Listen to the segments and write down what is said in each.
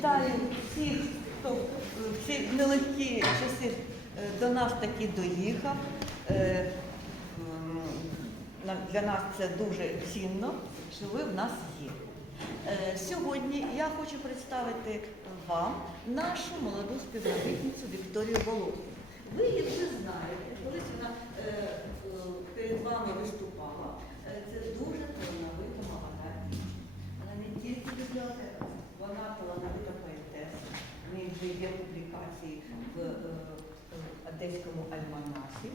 Вітаю всіх, хто в ці нелегкі часи е, до нас таки доїхав. Е, Для нас це дуже цінно, що ви в нас є. Е, Сьогодні я хочу представити вам нашу молоду співробітницю Вікторію Володину. Ви її вже знаєте, колись вона перед вами виступала. Е, Це дуже талановита молода дівчина. Вона не тільки бібліотека, вона талановита поетеса. В неї вже є публікації в е, Одеському альманасі.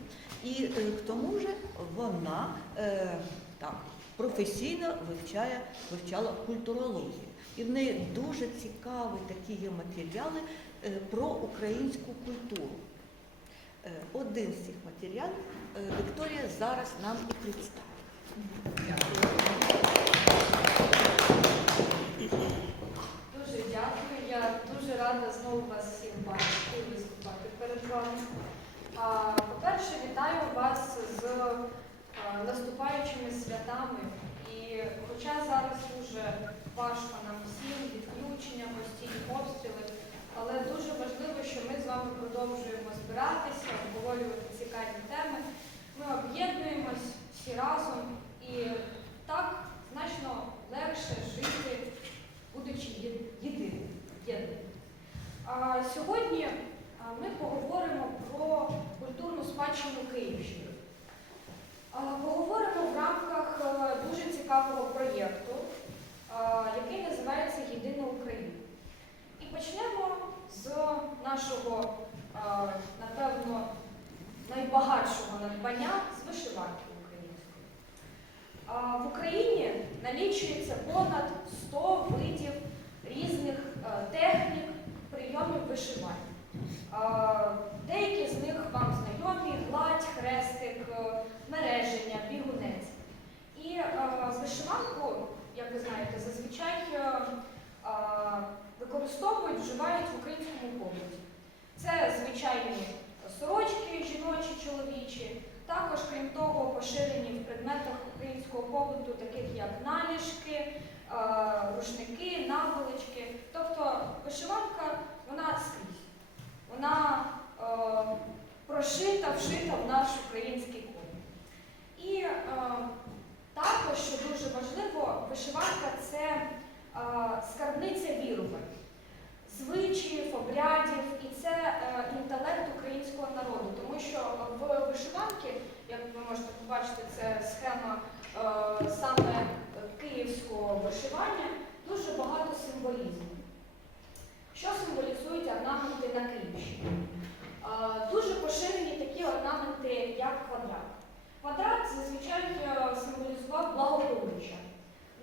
І е, к тому ж вона е, так, професійно вивчає, вивчала культурологію. І в неї дуже цікаві такі є матеріали про українську культуру. Один з цих матеріалів Вікторія зараз нам і представить. Дуже дякую. Я дуже рада знову вас всіх бачити і виступати перед вами. По-перше, вітаю вас з наступаючими святами. І хоча зараз дуже важко нам всім, відключення, постійні обстріли, але дуже важливо, що ми з вами продовжуємо збиратися, обговорювати цікаві теми. Ми об'єднуємось всі разом і так значно легше жити будучи єдиним. Сьогодні ми поговоримо про культурну спадщину Київщини. Поговоримо в рамках е, дуже цікавого проєкту, який називається Єдина Україна. І почнемо з нашого, напевно, найбагатшого надбання з вишиванки української. В Україні налічується понад 100 видів різних е, технік, прийомів вишивання. Деякі з них вам знайомі гладь, хрестик, е, мереження, бігунець. І е, вишиванку, як ви знаєте, зазвичай е, використовують, вживають в українському побуті. Це звичайні сорочки жіночі, чоловічі, також, крім того, поширені в предметах українського побуту, таких як наліжки, е, рушники, наволочки. Тобто вишиванка вона скрізь. Вона е, прошита, вшита в наш український побут. І е, також, що дуже важливо, вишиванка це е, скарбниця вірувань звичаїв, обрядів, і це е, інтелект українського народу, тому що в вишиванки, як ви можете побачити, це схема е, саме київського вишивання, дуже багато символізму. Що символізують орнаменти на Київщині? Е, дуже поширені такі орнаменти, як квадрат. Квадрат зазвичай е, символізував благополуччя.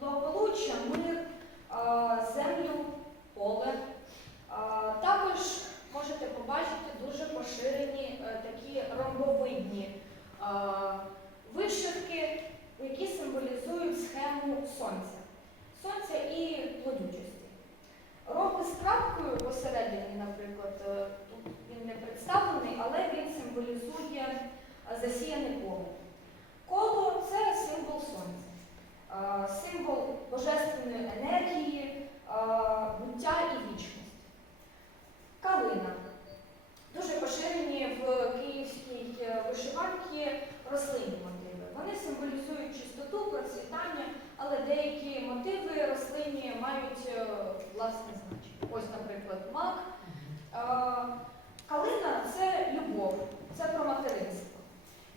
Благополуччя, мир, е, землю, поле. А, Також можете побачити дуже поширені е, такі ромбовидні е, вишивки, які символізують схему сонця. Сонця і плодючості. Ромби з крапкою посередині, наприклад, е, тут він не представлений, але він символізує е, засіяне поле. Коло це символ сонця, е, символ божественної енергії, е, буття і вічності. Калина. Дуже поширені в київській е, вишиванці рослинні мотиви. Вони символізують чистоту, процвітання, але деякі мотиви рослинні мають власне значення. Ось, наприклад, мак. Е, Калина це любов, це про материнство.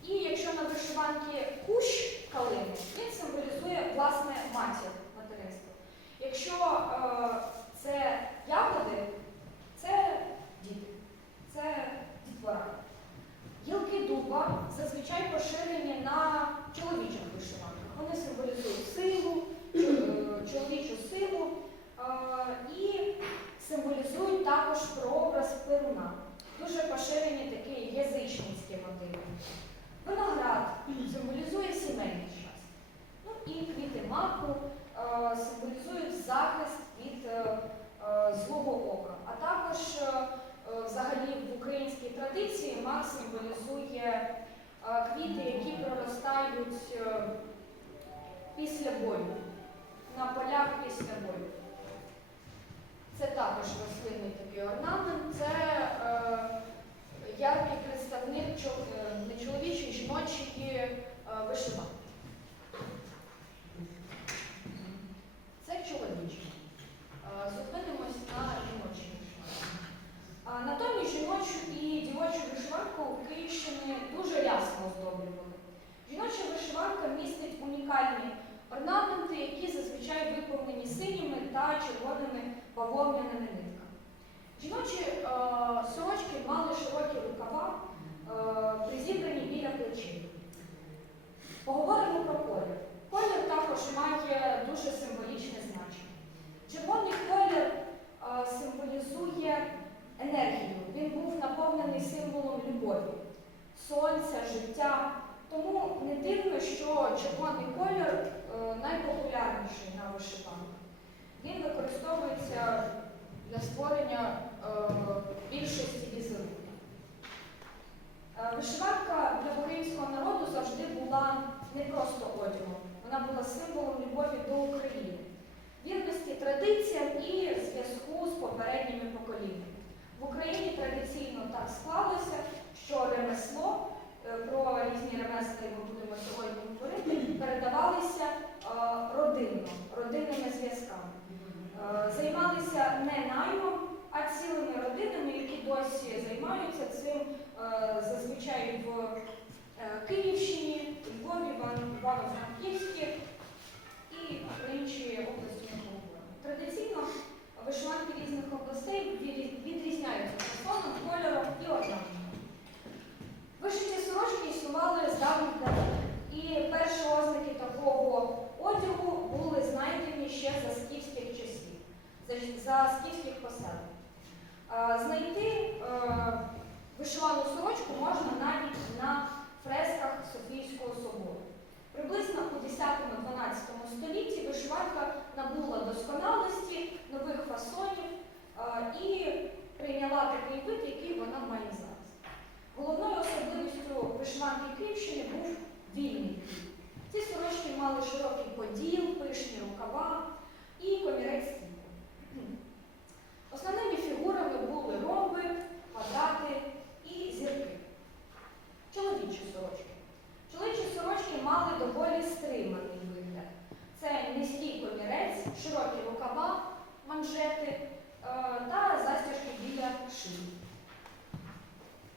І якщо на вишиванці кущ калини, він символізує власне матір материнство. Якщо е, це ягоди, це діти, це дітвора. Гілки дуба зазвичай поширені на чоловічих вишиванках. Вони символізують силу, чо- чоловічу силу е, і символізують також прообраз Дуже поширені такі язичницькі мотиви. Виноград символізує сімейний час. Ну і квіти маку е, символізують захист від е, е, злого ока. А також е, е, взагалі в українській традиції мак символізує е, квіти, які проростають е, після бою, на полях після бою. Це також рослинний такий орнамент, це е, яркий представник е, не чоловічої, жіночої е, вишиванки. Це чоловічий. Е, зупинимось на жіночій вишиванці. Натомість жіночу і дівочу вишиванку у Київщини дуже рясно оздоблювали. Жіноча вишиванка містить унікальні орнаменти, які зазвичай виповнені синіми та червоними бавовняними нитками. Жіночі е, сорочки мали широкі рукава, е, призібрані біля плечей. Поговоримо про колір. Колір також має дуже символічне значення. Червоний колір е, символізує енергію. Він був наповнений символом любові, сонця, життя. Тому не дивно, що червоний колір е, найпопулярніший на вишиванках. Він використовується для створення е, більшості візерунків. Е, Вишиванка для українського народу завжди була не просто одягом, вона була символом любові до України, вірності традиціям і зв'язку з попередніми поколіннями. В Україні традиційно так склалося, що ремесло, е, про різні ремесла ми будемо сьогодні говорити, передавалися е, родинно, родинними зв'язками. Е, Займалися не наймом, а цілими родинами, які досі займаються цим е, зазвичай в е, Київщині, Львові, Івано-Франківській і інші області. Традиційно вишиванки різних областей відрізняються фасоном, кольором і орнаментом. Вишиті сорочки існували з давніх давен. І перші ознаки такого одягу були знайдені ще за скіфських часів, за, за скіфських поселень. Е, Знайти е, вишивану сорочку можна навіть на фресках Софійського собору. Приблизно у 10-12 столітті вишиванка набула досконалості, нових фасонів е, і прийняла такий вид, який вона має зараз. Головною особливістю вишиванки Київщини був вільний крій. Ці сорочки мали широкий поділ, пишні рукава і комірець стінку. Основними фігурами були ромби, квадрати і зірки. Чоловічі сорочки. Чоловічі сорочки мали доволі стриманий вигляд. Це низький комірець, широкі рукава, манжети е, та застіжки біля шиї.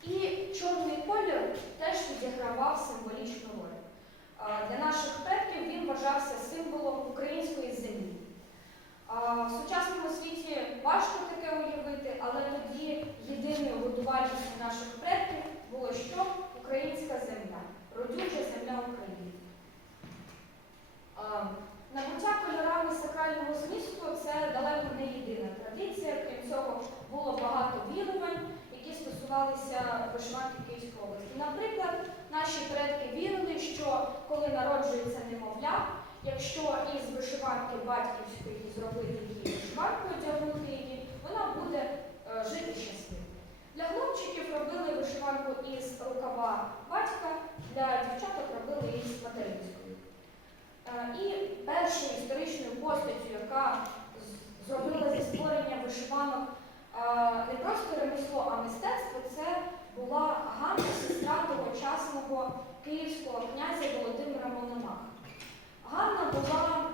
І чорний колір теж відігравав символічну роль. Е, Для наших предків він вважався символом української землі. А, В сучасному світі важко таке уявити, але тоді єдиною годувальністю наших предків було що? Українська земля, родюча земля України. А, Набуття кольорами сакрального змісту це далеко не єдина традиція. Крім цього, було багато вірувань, які стосувалися вишиванки Київської області. Наприклад, наші предки вірили, що коли народжується немовля, Якщо із вишиванки батьківської зробити її вишиванку, одягнути її, вона буде е, жити щасливо. Для хлопчиків робили вишиванку із рукава батька, для дівчаток робили із материнської. Е, і першою історичною постаттю, яка зробила зі створення вишиванок не просто ремесло, а мистецтво, це була Ганна, сестра тогочасного київського князя Володимира Мономаха. Ганна була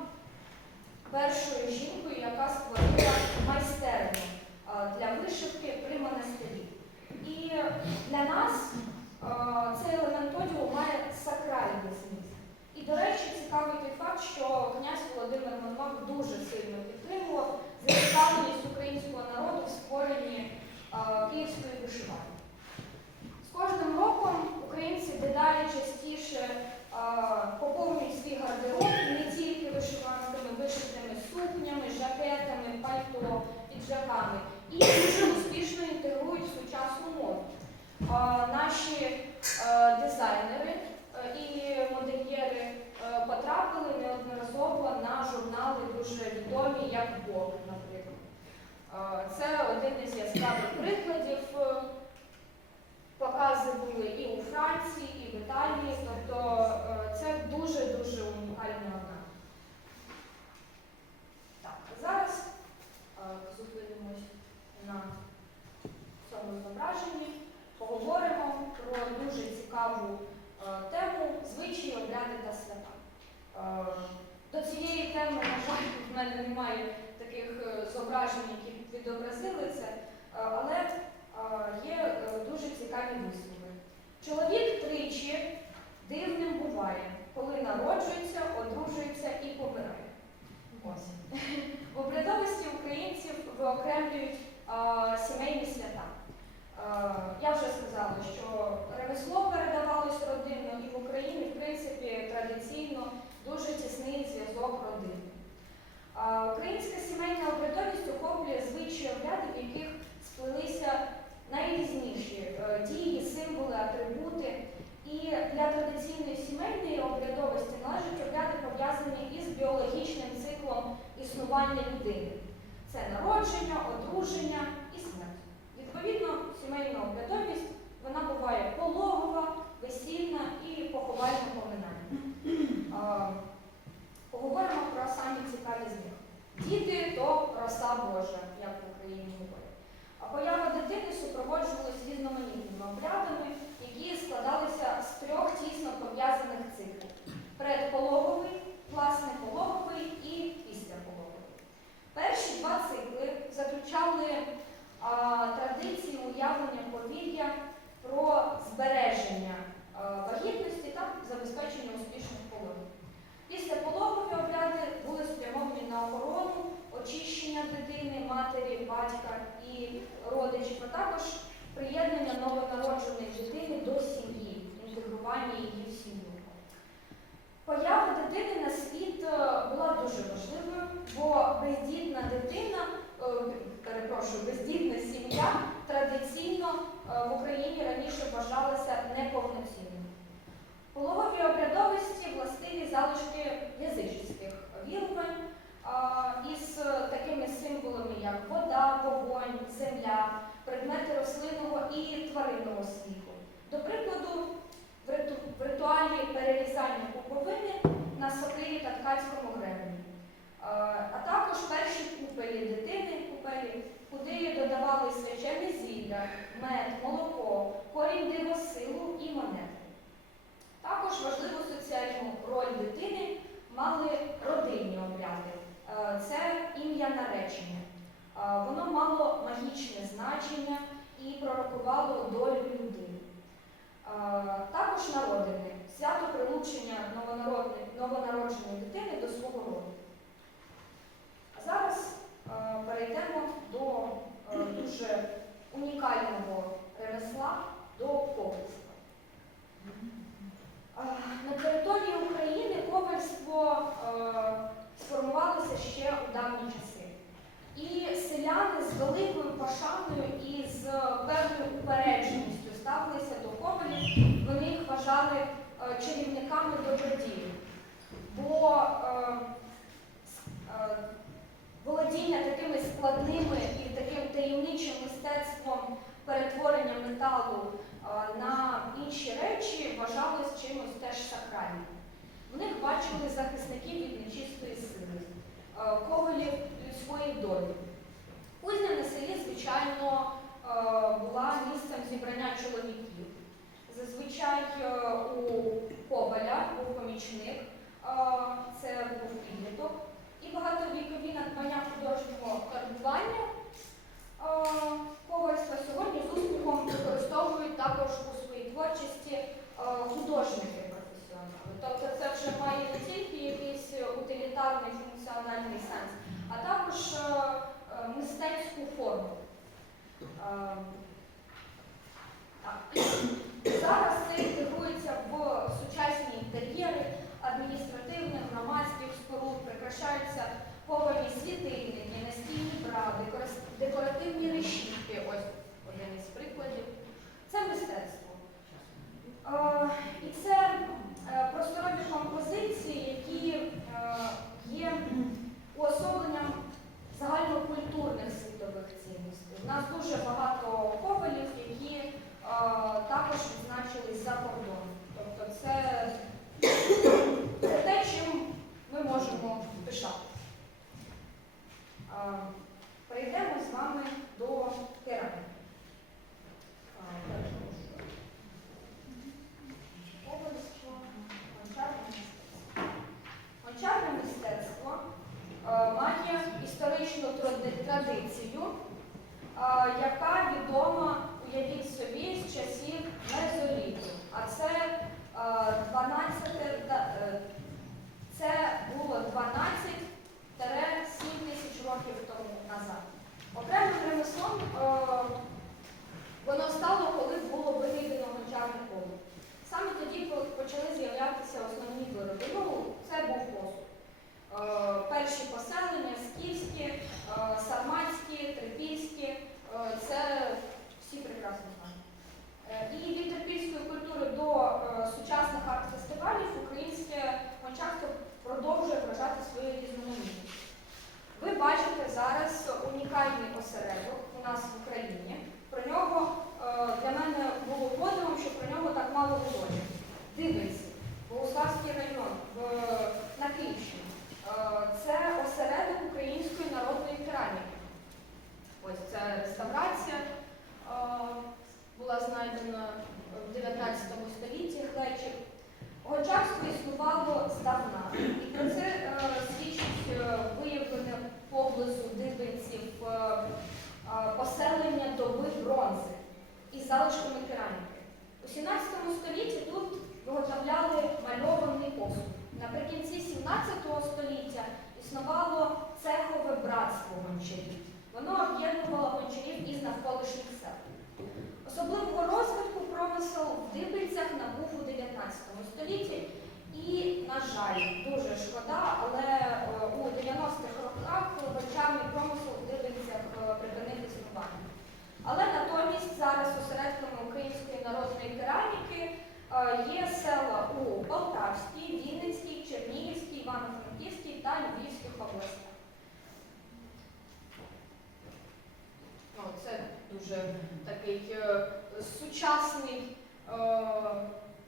першою жінкою, яка створила майстерню е, для вишивки при монастирі. І для нас е, цей елемент одягу має сакральний зміст. І, до речі, цікавий той факт, що князь Володимир Мономах дуже сильно підтримував зацікавленість українського народу створенні е, київської вишиванки. З кожним роком українці дедалі частіше е, поповнюють свій гардероб не тільки вишиванками, вишитими сукнями, жакетами, пальто, піджаками і дуже успішно інтегрують сучасну моду. Е, Наші дизайнери і модельєри потрапили неодноразово на журнали дуже відомі, як. Е, Це один із яскравих прикладів. Е, Покази були і у Франції, і в Італії, тобто е, це дуже-дуже унікальна одна. Так, а зараз е, зупинимось на цьому зображенні, поговоримо про дуже цікаву е, тему звичаї, обряди та свята. Е, До цієї теми, на жаль, в мене немає таких е, зображень, які б відобразили це, е, але е, є е, дуже цікаві вислови. Чоловік тричі дивним буває, коли народжується, одружується і помирає. Ось. В обрядовості українців виокремлюють е, сімейні свята. Е, я вже сказала, що ремесло передавалось родинно, і в Україні, в принципі, традиційно дуже тісний зв'язок родини. Українська сімейна обрядовість охоплює звичаї обряди, в яких сплелися найрізніші е, дії, символи, атрибути. І для традиційної сімейної обрядовості належать обряди, пов'язані із біологічним циклом існування людини. Це народження, одруження і смерть. Відповідно, сімейна обрядовість вона буває пологова, весільна і поховальна поминальна. Поговоримо про самі цікаві з них. Діти то роса Божа, як в Україні говорять. А поява дитини супроводжувалась різноманітними обрядами, які складалися з трьох тісно пов'язаних циклів: предпологовий, власне пологовий і післяпологовий. Перші два цикли заключали а, традиції уявлення повір'я про збереження а, вагітності та забезпечення успішних пологів. Післяпологові обряди були спрямовані на охорону, очищення дитини, матері, батька і родичів, а також приєднання новонародженої дитини до сім'ї, інтегрування її в сім'ю. Поява дитини на світ е, була дуже важливою, бо бездітна дитина, е, перепрошую, бездітна сім'я традиційно е, в Україні раніше вважалася. Пологові обрядовості властиві залишки язичницьких вірувань із такими символами, як вода, вогонь, земля, предмети рослинного і тваринного світу. До прикладу, в риту- в ритуалі перерізання пуповини на сокирі та ткацькому гребені. А, а також перші купелі дитини, купелі, куди додавали свячене зілля, мед, молоко, корінь дивосилу і монети. Також важливу соціальну роль дитини мали родинні обряди. Е, Це ім'я наречення. Е, Воно мало магічне значення і пророкувало долю людини. Е, Також народини свято прилучення новонародженої дитини до свого роду. А зараз е, перейдемо до е, дуже унікального ремесла, до ковальства. На території України ковальство е, сформувалося ще у давні часи. І селяни з великою пошаною і з певною упередженістю ставилися до ковалів. Вони їх вважали е, чарівниками добродії. Бо е, е, володіння такими складними і таким таємничим мистецтвом перетворення металу на інші речі вважалось чимось теж сакральним. В них бачили захисників від нечистої сили, ковалів людської долі. Кузня на селі, звичайно, була місцем зібрання чоловіків. Зазвичай у коваля був помічник, це був підліток, і багатовікові надбання художнього карбування е, ковальства сьогодні з успіхом використовують також у своїй творчості художники професіонали. Тобто це вже має не тільки якийсь утилітарний функціональний сенс, а також мистецьку форму. Так. Зараз це інтегрується в осередок у нас в Україні. Про нього е, для мене було подивом, що про нього так мало говорять. Дивиться, Богославський район на Київщині. Е, Це осередок української народної кераміки. Ось це реставрація е, була знайдена в 19 столітті глечик. Гончарство існувало здавна. І про це свідчить виявлене поблизу дибинців поселення доби бронзи із залишками кераміки. У 17 столітті тут виготовляли мальований посуд. Наприкінці 17 століття існувало цехове братство гончарів. Воно об'єднувало гончарів із навколишніх сел. Особливого розвитку промисел в Дибельцях набув у 19 столітті. І, на жаль, дуже шкода, але е, у 90-х роках гончарний промисел в Дибельцях е, припинив існування. Але натомість зараз осередками української народної кераміки е, є села у Полтавській, Вінницькій, Чернігівській, Івано-Франківській та Львівських областях. Ну, це дуже такий е, сучасний, е,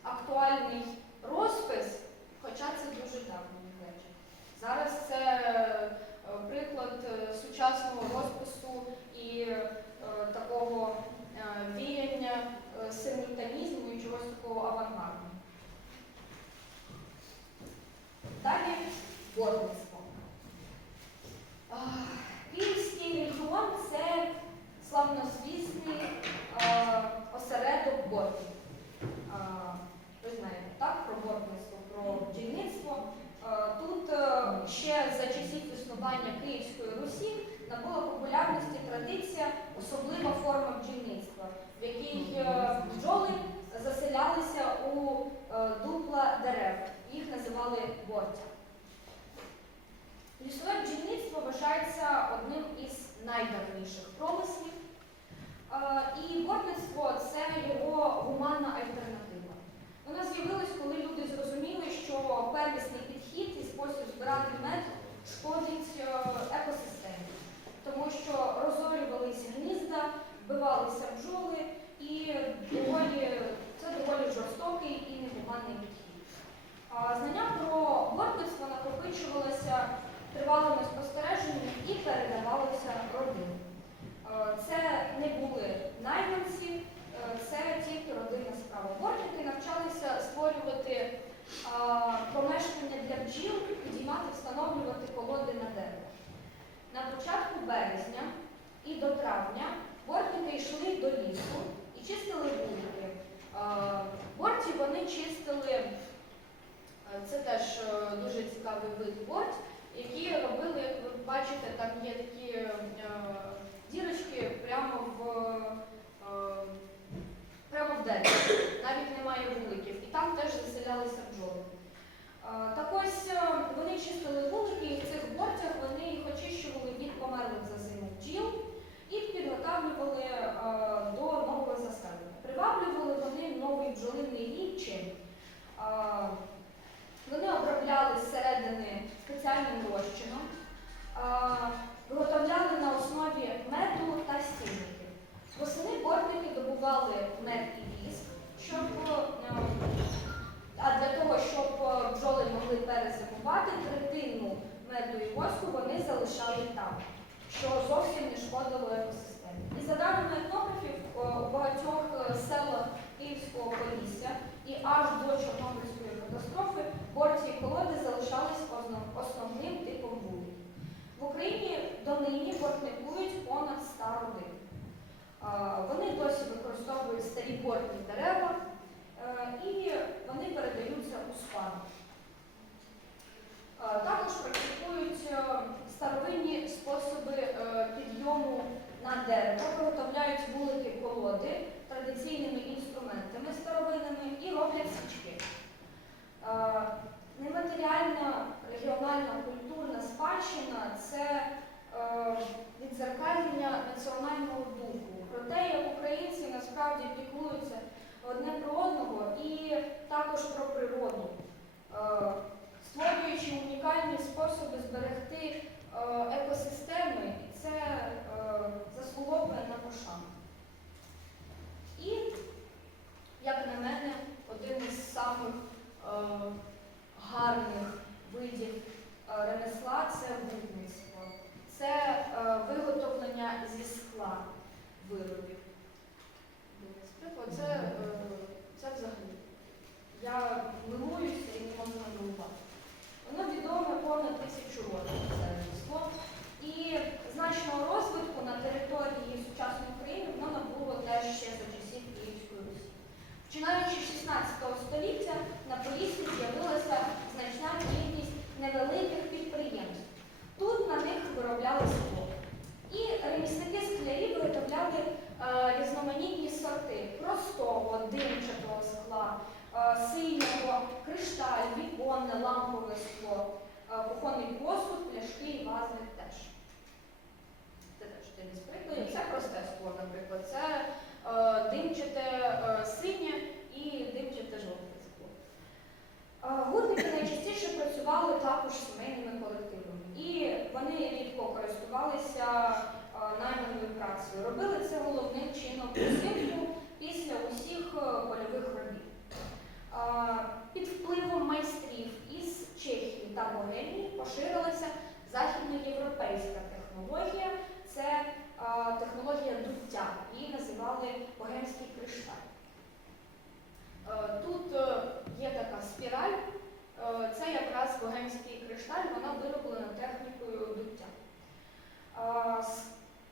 актуальний розпис, хоча це дуже давній речі. Зараз це е, приклад е, сучасного розпису і е, такого е, віяння е, симультанізму і чогось такого авангардного. Далі бортництво. А, Київський регіон це славнозвісний е, осередок бортів. Е, ви знаєте, так, про бортництво, про бджільництво. Е, Тут е, ще за часів існування Київської Русі набула популярності традиція, особлива форма бджільництва, в якій е, бджоли заселялися у е, дупла дерев. Називали бортя. Лісове бджільництво вважається одним із найдавніших промислів. Е, І бортництво це його гуманна альтернатива. Вона з'явилась, коли люди зрозуміли, що первісний підхід і спосіб збирати мед шкодить е, екосистемі, тому що розорювались гнізда, вбивалися бджоли, і доволі, це доволі жорстокий і негуманний підхід. Знання про бортництво накопичувалося тривалими спостереженнями і передавалося родинам. Е, Це не були найманці, е, це тільки родинна справа. Бортники навчалися створювати помешкання для бджіл, підіймати, встановлювати колоди на дерево. На початку березня і до травня бортники йшли до лісу і чистили вулики. Е, Борті вони чистили, е, це теж е, дуже цікавий вид борт, які робили, як ви бачите, там є такі е, дірочки прямо в, е, прямо в дереві. Навіть немає вуликів. І там теж заселялися бджоли. Е, Так ось е, вони чистили вулики, і в цих бортях вони їх очищували від померлих за зиму бджіл і підготавлювали е, до нового заселення. Приваблювали вони новий бджолиний рій чим? Вони обробляли зсередини спеціальним розчином, виготовляли на основі меду та стільників. Восени бортники добували мед і віск, щоб, е, а для того, щоб е, бджоли могли перезимувати, третину меду і воску вони залишали там, що зовсім не шкодило екосистемі. І за даними етнографів, у багатьох е, селах Київського Полісся і аж до Чорнобильської основним типом вулиць. В Україні донині бортникують понад 100 родин. Вони досі використовують старі бортні дерева е, і вони передаються у спадок. Також практикують е, старовинні способи е, підйому на дерево, виготовляють вулики колоди традиційними інструментами старовинними і роблять свічки. Нематеріальна регіональна культурна спадщина це е, відзеркалення національного духу, про те, як українці насправді піклуються одне про одного і також про природу, е, створюючи унікальні способи зберегти е, екосистеми, і це заслуговує на пошану. І, як на мене, один із самих гарних. виробів.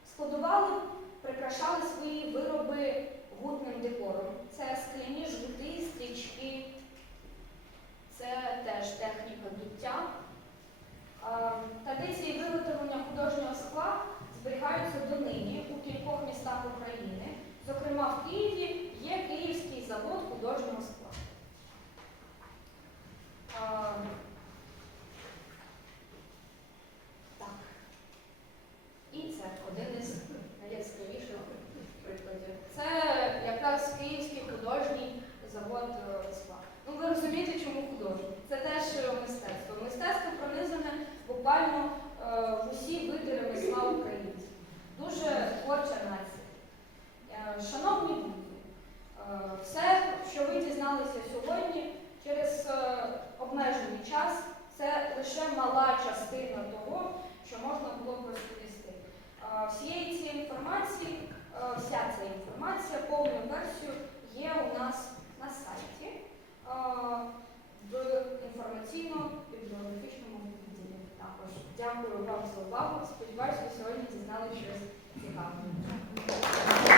складували, прикрашали свої вироби гутним декором. Це скляні жгути, стрічки, це теж техніка биття. Традиції виготовлення художнього скла зберігаються донині у кількох містах України. Зокрема, в Києві є Київський завод художнього скла. І це один із найяскравіших прикладів. Це якраз київський художній завод е, Росла. Ну ви розумієте, чому художній? Це теж е, мистецтво. Мистецтво пронизане буквально. дякую вам за увагу. Сподіваюся, ви сьогодні дізнали щось цікаве.